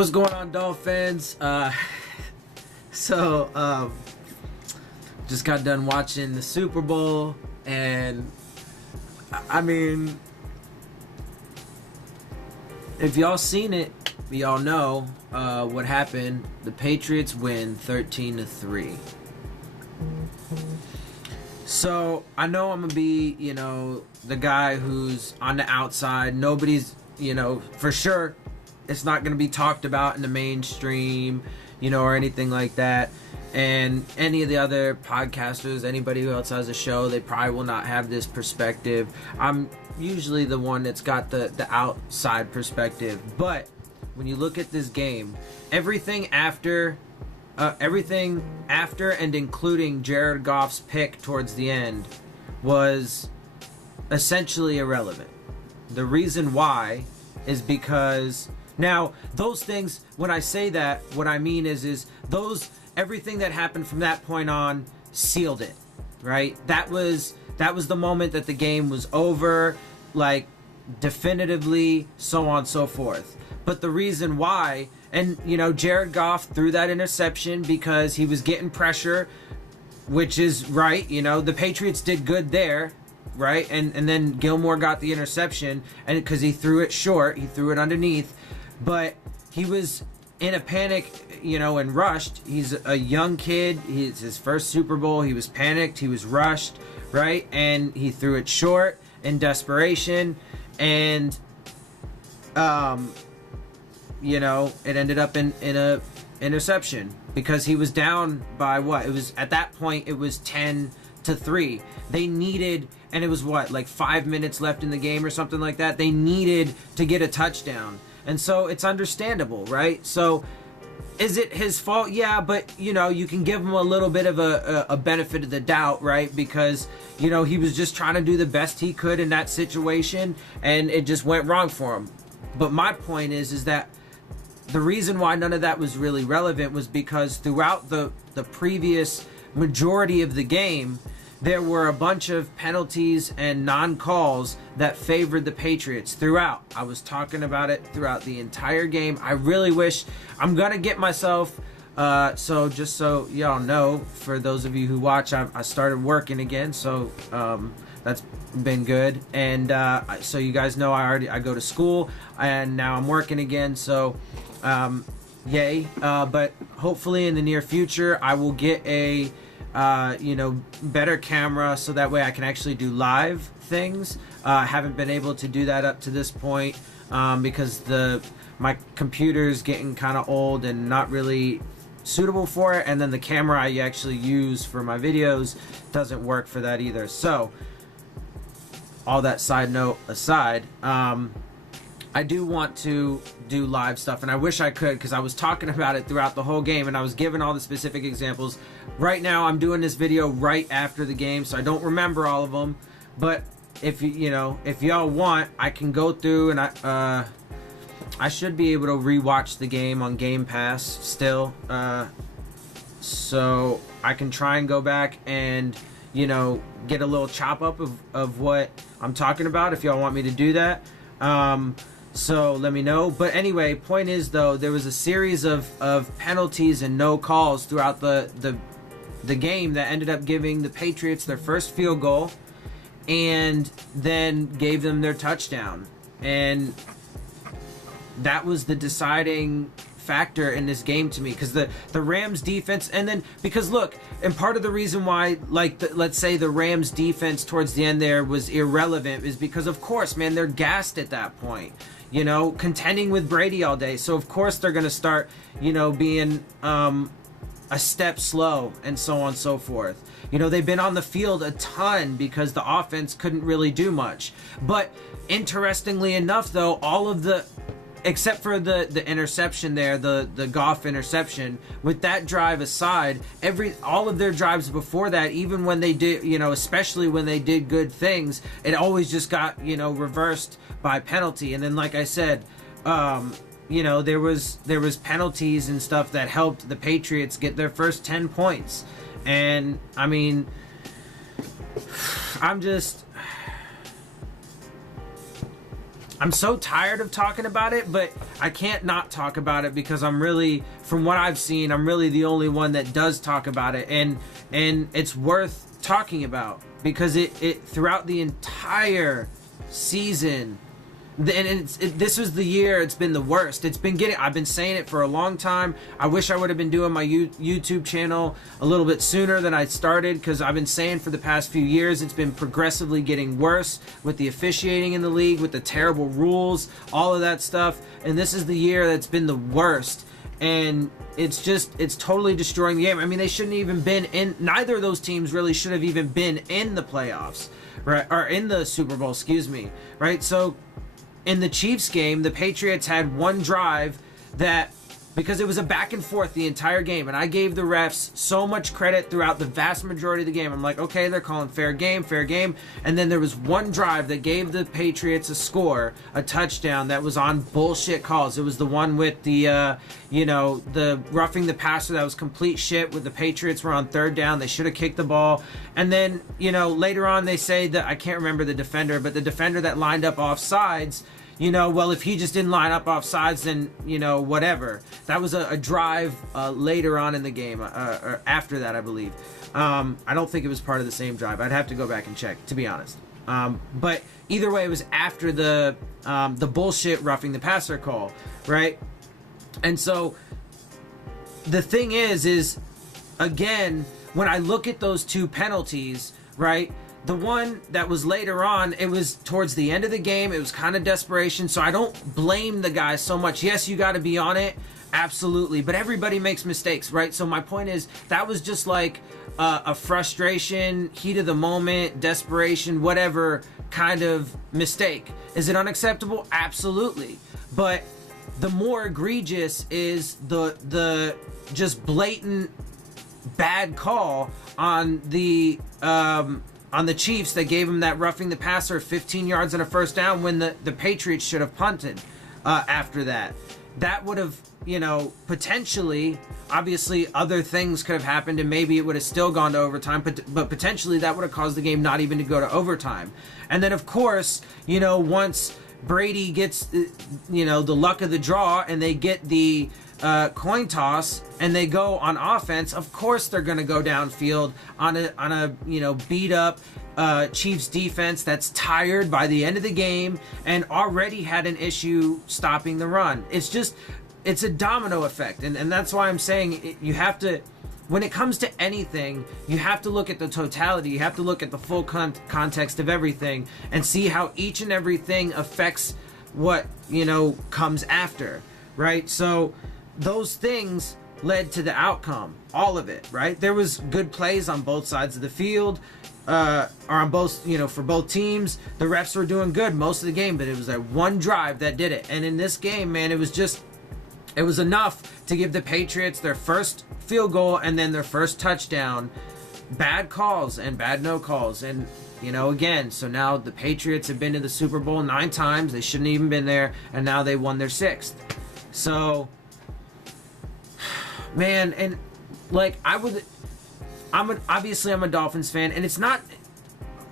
What's going on, Dolphins? Just got done watching the Super Bowl, and I mean, if y'all seen it, y'all know what happened. The Patriots win 13-3. So I know I'm gonna be, the guy who's on the outside. Nobody's, for sure, it's not gonna be talked about in the mainstream, or anything like that. And any of the other podcasters, anybody who else has a show, they probably will not have this perspective. I'm usually the one that's got the outside perspective. But when you look at this game, everything after and including Jared Goff's pick towards the end was essentially irrelevant. The reason why is because now those things, when I say that, what I mean is everything that happened from that point on sealed it, right? That was the moment that the game was over, like definitively, so on and so forth. But the reason why, and Jared Goff threw that interception because he was getting pressure, which is right. The Patriots did good there, right? And then Gilmore got the interception, and because he threw it short, he threw it underneath, but he was in a panic, and rushed. He's a young kid. It's his first Super Bowl. He was panicked. He was rushed, right? And he threw it short in desperation, and it ended up in a interception because he was down by what? It was, at that point, it was 10-3. They needed, and it was like 5 minutes left in the game or something like that. They needed to get a touchdown. And so it's understandable, right? So is it his fault? Yeah, but you can give him a little bit of a benefit of the doubt, right? Because he was just trying to do the best he could in that situation, and it just went wrong for him. But my point is that the reason why none of that was really relevant was because throughout the previous majority of the game, there were a bunch of penalties and non-calls that favored the Patriots throughout. I was talking about it throughout the entire game. I really wish, I'm going to get myself, so just so y'all know, for those of you who watch, I started working again, so that's been good. And so you guys know I go to school, and now I'm working again, so yay. But hopefully in the near future, I will get a better camera so that way I can actually do live things. I haven't been able to do that up to this point because my computer's getting kind of old and not really suitable for it, and then the camera I actually use for my videos doesn't work for that either. So all that side note aside, I do want to do live stuff, and I wish I could, because I was talking about it throughout the whole game, and I was giving all the specific examples. Right now, I'm doing this video right after the game, so I don't remember all of them. But if if y'all want, I can go through, and I should be able to rewatch the game on Game Pass still, so I can try and go back and get a little chop up of what I'm talking about if y'all want me to do that. So let me know. But anyway, point is though, there was a series of penalties and no calls throughout the game that ended up giving the Patriots their first field goal and then gave them their touchdown. And that was the deciding factor in this game to me, because the Rams defense, and then because look, and part of the reason why, let's say the Rams defense towards the end there was irrelevant is because, of course, man, they're gassed at that point, contending with Brady all day, so of course they're gonna start being a step slow and so on and so forth. They've been on the field a ton because the offense couldn't really do much. But interestingly enough though, all of the, except for the interception there, the Goff interception, with that drive aside, all of their drives before that, even when they did, especially when they did good things, it always just got, reversed by penalty. And then, like I said, there was penalties and stuff that helped the Patriots get their first 10 points. And I mean, I'm so tired of talking about it, but I can't not talk about it because I'm really, from what I've seen, I'm really the only one that does talk about it, and it's worth talking about because it throughout the entire season. And this was the year it's been the worst. I've been saying it for a long time. I wish I would have been doing my YouTube channel a little bit sooner than I started, because I've been saying for the past few years it's been progressively getting worse with the officiating in the league, with the terrible rules, all of that stuff. And this is the year that's been the worst. And it's totally destroying the game. I mean, they shouldn't even been in, neither of those teams really should have even been in the playoffs, right? Or in the Super Bowl, excuse me, right? So in the Chiefs game, the Patriots had one drive that, because it was a back and forth the entire game, and I gave the refs so much credit throughout the vast majority of the game. I'm like, okay, they're calling fair game, and then there was one drive that gave the Patriots a score, a touchdown, that was on bullshit calls. It was the one with the, the roughing the passer that was complete shit, with the Patriots were on third down, they should have kicked the ball, and then, later on they say that, I can't remember the defender, but the defender that lined up off sides, well, if he just didn't line up off sides, then, whatever. That was a drive later on in the game, or after that, I believe. I don't think it was part of the same drive. I'd have to go back and check, to be honest. But either way, it was after the bullshit roughing the passer call, right? And so the thing is, again, when I look at those two penalties, right? The one that was later on, it was towards the end of the game. It was kind of desperation, so I don't blame the guy so much. Yes, you got to be on it, absolutely, but everybody makes mistakes, right? So my point is, that was just like a frustration, heat of the moment, desperation, whatever kind of mistake. Is it unacceptable? Absolutely. But the more egregious is the just blatant bad call on the Chiefs that gave him that roughing the passer 15 yards and a first down, when the Patriots should have punted after that. That would have, potentially, obviously other things could have happened and maybe it would have still gone to overtime, but potentially that would have caused the game not even to go to overtime. And then, of course, once Brady gets, the luck of the draw and they get the coin toss and they go on offense, of course they're going to go downfield on a beat up Chiefs defense that's tired by the end of the game and already had an issue stopping the run. It's a domino effect, and that's why I'm saying you have to, when it comes to anything, you have to look at the totality. You have to look at the full context of everything and see how each and everything affects what comes after, right? So those things led to the outcome, all of it, right? There was good plays on both sides of the field, or on both, for both teams. The refs were doing good most of the game, but it was that one drive that did it. And in this game, man, it was enough to give the Patriots their first field goal and then their first touchdown. Bad calls and bad no calls. And, again, so now the Patriots have been to the Super Bowl 9 times. They shouldn't have even been there. And now they won their 6th. So, man, and like obviously I'm a Dolphins fan, and it's not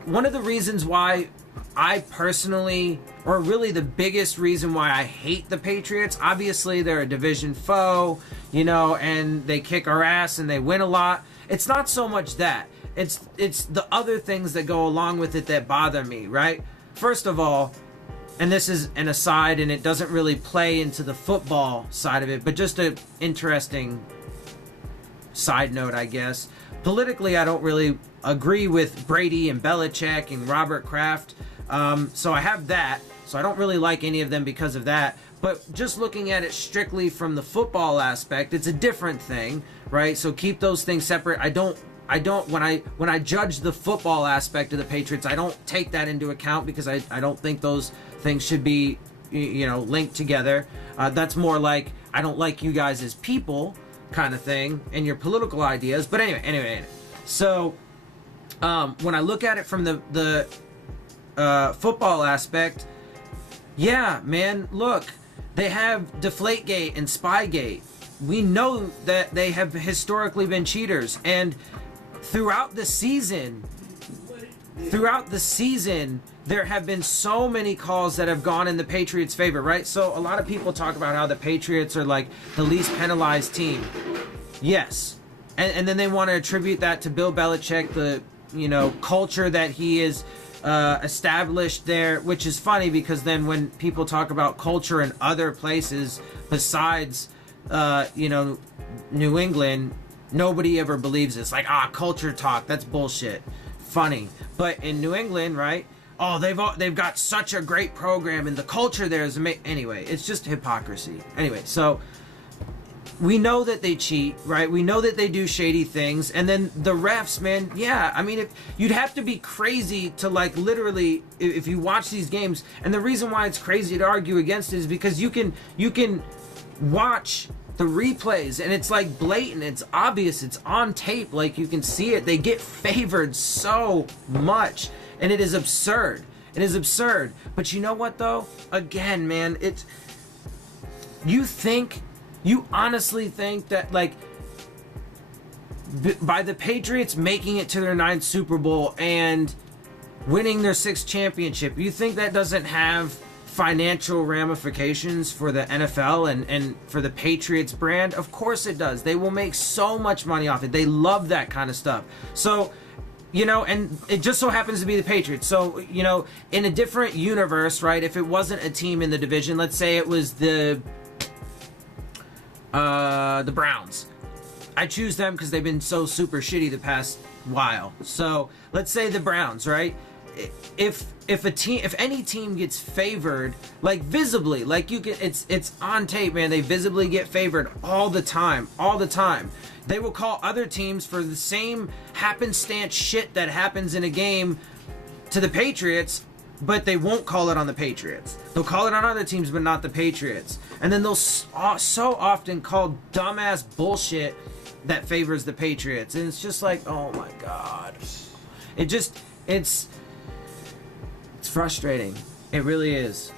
one of the reasons why I personally, or really the biggest reason why I hate the Patriots. Obviously they're a division foe, and they kick our ass and they win a lot. It's not so much that. It's the other things that go along with it that bother me, right? First of all, and this is an aside and it doesn't really play into the football side of it, but just an interesting side note, I guess. Politically, I don't really agree with Brady and Belichick and Robert Kraft. So I have that. So I don't really like any of them because of that. But just looking at it strictly from the football aspect, it's a different thing, right? So keep those things separate. I don't when I judge the football aspect of the Patriots, I don't take that into account because I don't think those things should be linked together. That's more like I don't like you guys as people kind of thing and your political ideas. But anyway. So when I look at it from the football aspect, yeah, man, look, they have Deflategate and Spygate. We know that they have historically been cheaters, and throughout the season, throughout the season, there have been so many calls that have gone in the Patriots' favor, right? So a lot of people talk about how the Patriots are like the least penalized team. Yes. And then they want to attribute that to Bill Belichick, the, culture that he is established there, which is funny because then when people talk about culture in other places besides, New England, nobody ever believes this. Like, culture talk, that's bullshit. Funny. But in New England, right? Oh, they've got such a great program and the culture there is amazing. Anyway, it's just hypocrisy. Anyway, so we know that they cheat, right? We know that they do shady things. And then the refs, man, yeah. I mean, if you'd have to be crazy to, like, literally, if you watch these games. And the reason why it's crazy to argue against it is because you can watch the replays and it's like blatant, it's obvious, it's on tape, like you can see it. They get favored so much and it is absurd. It is absurd. But you know what though? Again, man, you honestly think that, like, by the Patriots making it to their 9th Super Bowl and winning their 6th championship, you think that doesn't have financial ramifications for the NFL and for the Patriots brand? Of course it does. They will make so much money off it. They love that kind of stuff. So, and it just so happens to be the Patriots. So, in a different universe, right, if it wasn't a team in the division, let's say it was the Browns. I choose them because they've been so super shitty the past while. So, let's say the Browns, right? If any team gets favored, like visibly, like it's on tape, man, they visibly get favored all the time. They will call other teams for the same happenstance shit that happens in a game to the Patriots, but they won't call it on the Patriots. They'll call it on other teams, but not the Patriots. And then they'll so often call dumbass bullshit that favors the Patriots. And it's just like, oh my God. It's frustrating. It really is.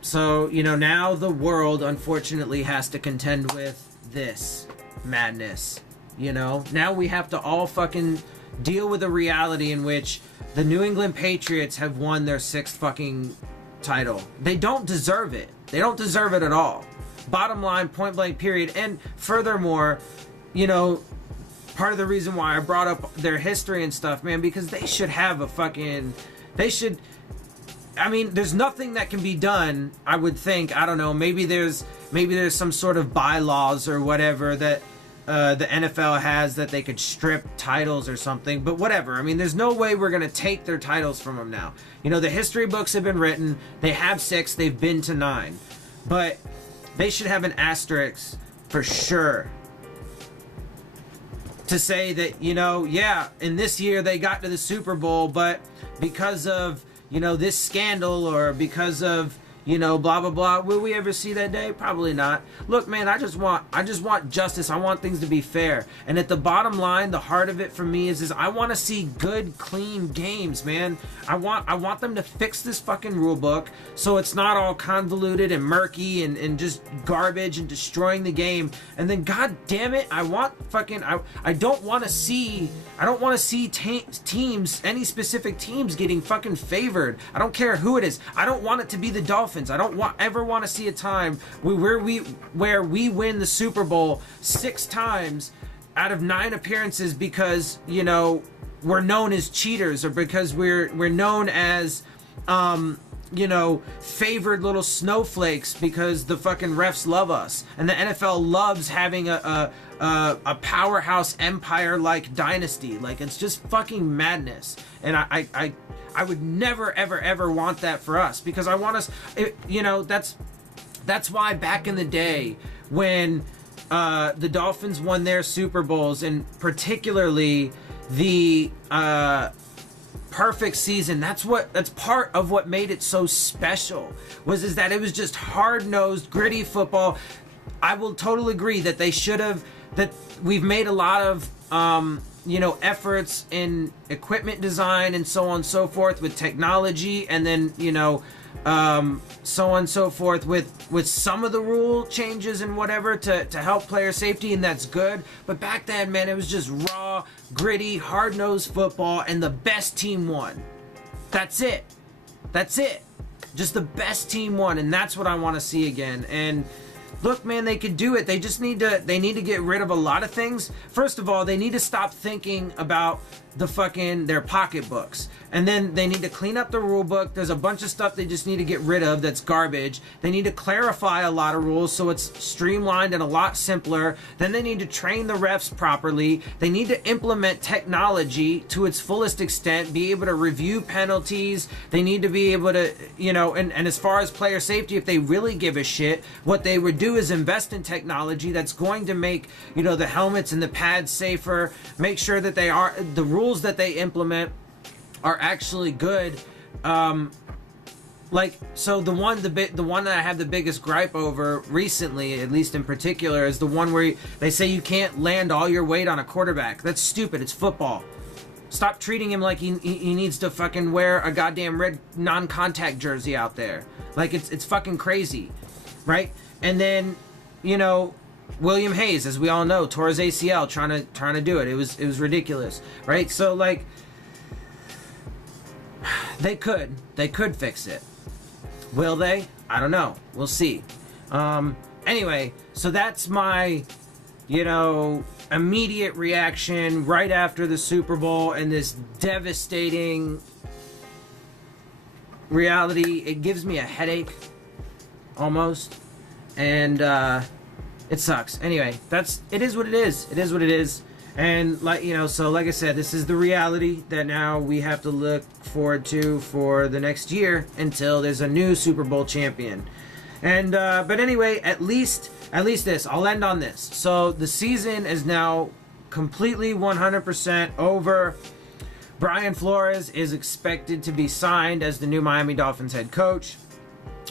So, now the world unfortunately has to contend with this madness. Now we have to all fucking deal with a reality in which the New England Patriots have won their 6th fucking title. They don't deserve it. They don't deserve it at all. Bottom line, point blank, period. And furthermore, part of the reason why I brought up their history and stuff, man, because they should have there's nothing that can be done, I would think. I don't know, maybe there's some sort of bylaws or whatever that the NFL has that they could strip titles or something, but whatever. I mean, there's no way we're going to take their titles from them now. The history books have been written. They have 6, they've been to 9. But they should have an asterisk for sure to say that, in this year they got to the Super Bowl, but because of, this scandal or because of, blah, blah, blah. Will we ever see that day? Probably not. Look, man, I just want justice. I want things to be fair. And at the bottom line, the heart of it for me is I want to see good, clean games, man. I want them to fix this fucking rule book so it's not all convoluted and murky and just garbage and destroying the game. And then, god damn it, I don't want to see teams, any specific teams getting fucking favored. I don't care who it is. I don't want it to be the Dolphins. I don't ever want to see a time where we win the Super Bowl 6 times out of 9 appearances because we're known as cheaters or because we're known as favored little snowflakes because the fucking refs love us and the NFL loves having a powerhouse empire like dynasty. Like, it's just fucking madness. And I would never ever want that for us because I want us, that's why back in the day when the Dolphins won their Super Bowls, and particularly the perfect season, that's part of what made it so special is that it was just hard-nosed, gritty football. I will totally agree that that we've made a lot of efforts in equipment design and so on and so forth with technology, and then so on and so forth with some of the rule changes and whatever to help player safety, and that's good. But back then, man, it was just raw, gritty, hard-nosed football, and the best team won. That's it. That's it. Just the best team won, and that's what I want to see again. And look, man, they could do it. They just need to get rid of a lot of things. First of all, they need to stop thinking about their pocketbooks. And then they need to clean up the rule book. There's a bunch of stuff they just need to get rid of that's garbage. They need to clarify a lot of rules so it's streamlined and a lot simpler. Then they need to train the refs properly. They need to implement technology to its fullest extent, be able to review penalties. They need to be able to, and as far as player safety, if they really give a shit, what they would do is invest in technology that's going to make, the helmets and the pads safer, make sure that the rules that they implement are actually good. So the one that I have the biggest gripe over recently, at least in particular, is the one where they say you can't land all your weight on a quarterback. That's stupid. It's football. Stop treating him like he needs to fucking wear a goddamn red non-contact jersey out there. Like it's fucking crazy, right? And then, William Hayes, as we all know, tore his ACL trying to do it. It was ridiculous, right? So like, they could fix it. Will they? I don't know. We'll see. Anyway, so that's my, immediate reaction right after the Super Bowl and this devastating reality. It gives me a headache, almost, and it sucks. Anyway, it is what it is. It is what it is. And like I said, this is the reality that now we have to look forward to for the next year until there's a new Super Bowl champion. And but anyway, at least this, I'll end on this. So the season is now completely 100% over. Brian Flores is expected to be signed as the new Miami Dolphins head coach.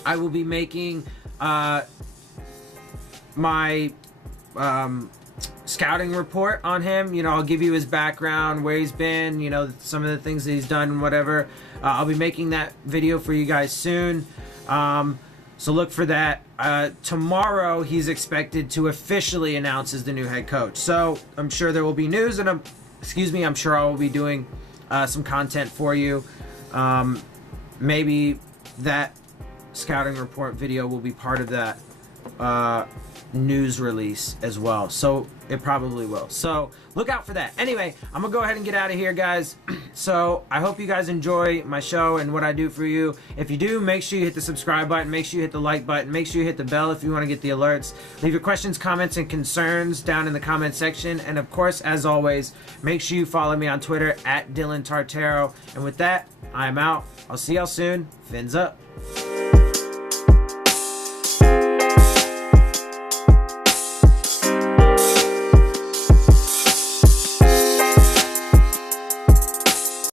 I will be making my scouting report on him. I'll give you his background, where he's been, some of the things that he's done and whatever. I'll be making that video for you guys soon. So look for that. Tomorrow he's expected to officially announce as the new head coach. So I'm sure there will be news, and I'm sure I will be doing some content for you. Maybe that scouting report video will be part of that news release as well, so it probably will, so look out for that. Anyway, I'm gonna go ahead and get out of here, guys. So I hope you guys enjoy my show and what I do for you. If you do, make sure you hit the subscribe button, make sure you hit the like button, make sure you hit the bell if you want to get the alerts. Leave your questions, comments, and concerns down in the comment section, and of course, as always, make sure you follow me on Twitter at Dillon Tartaro. And with that, I'm out. I'll see y'all soon. Fins up.